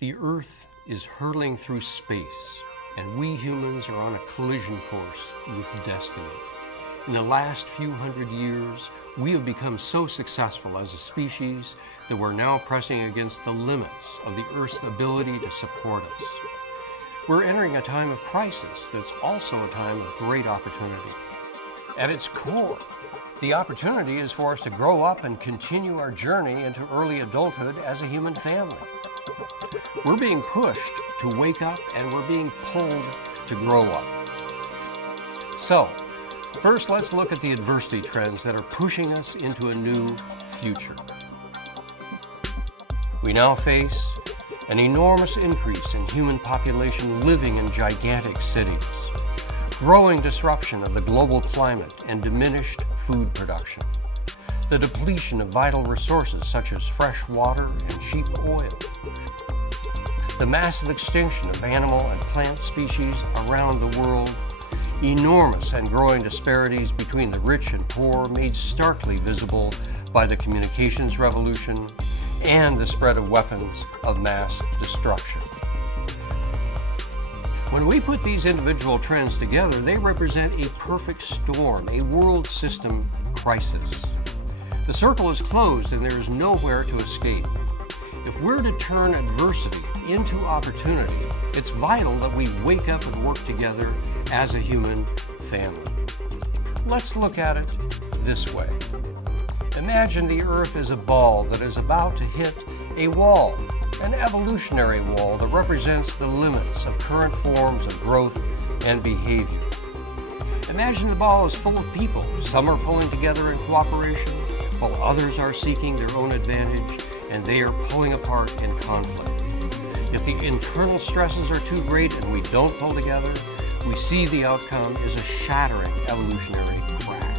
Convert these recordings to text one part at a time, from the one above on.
The Earth is hurtling through space, and we humans are on a collision course with destiny. In the last few hundred years, we have become so successful as a species that we're now pressing against the limits of the Earth's ability to support us. We're entering a time of crisis that's also a time of great opportunity. At its core, the opportunity is for us to grow up and continue our journey into early adulthood as a human family. We're being pushed to wake up, and we're being pulled to grow up. So, first let's look at the adversity trends that are pushing us into a new future. We now face an enormous increase in human population living in gigantic cities, growing disruption of the global climate and diminished food production, the depletion of vital resources such as fresh water and cheap oil, the massive extinction of animal and plant species around the world, enormous and growing disparities between the rich and poor made starkly visible by the communications revolution, and the spread of weapons of mass destruction. When we put these individual trends together, they represent a perfect storm, a world system crisis. The circle is closed and there is nowhere to escape. If we're to turn adversity into opportunity, it's vital that we wake up and work together as a human family. Let's look at it this way. Imagine the Earth is a ball that is about to hit a wall, an evolutionary wall that represents the limits of current forms of growth and behavior. Imagine the ball is full of people. Some are pulling together in cooperation, while others are seeking their own advantage, and they are pulling apart in conflict. If the internal stresses are too great and we don't pull together, we see the outcome is a shattering evolutionary crash.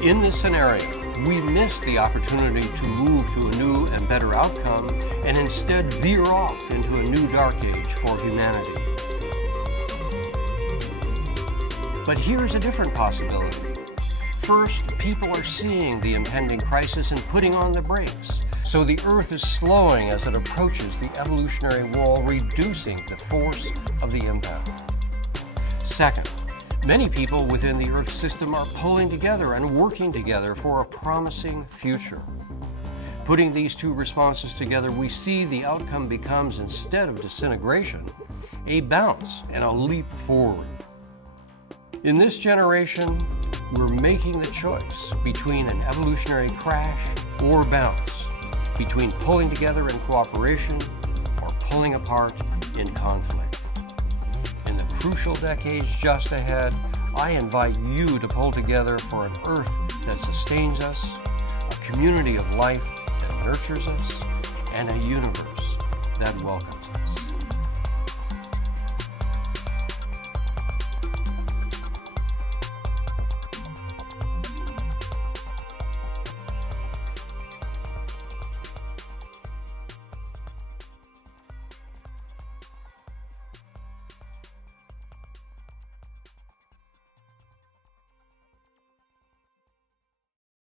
In this scenario, we miss the opportunity to move to a new and better outcome and instead veer off into a new dark age for humanity. But here's a different possibility. First, people are seeing the impending crisis and putting on the brakes. So the Earth is slowing as it approaches the evolutionary wall, reducing the force of the impact. Second, many people within the Earth system are pulling together and working together for a promising future. Putting these two responses together, we see the outcome becomes, instead of disintegration, a bounce and a leap forward. In this generation, we're making the choice between an evolutionary crash or bounce, between pulling together in cooperation or pulling apart in conflict. In the crucial decades just ahead, I invite you to pull together for an Earth that sustains us, a community of life that nurtures us, and a universe that welcomes us.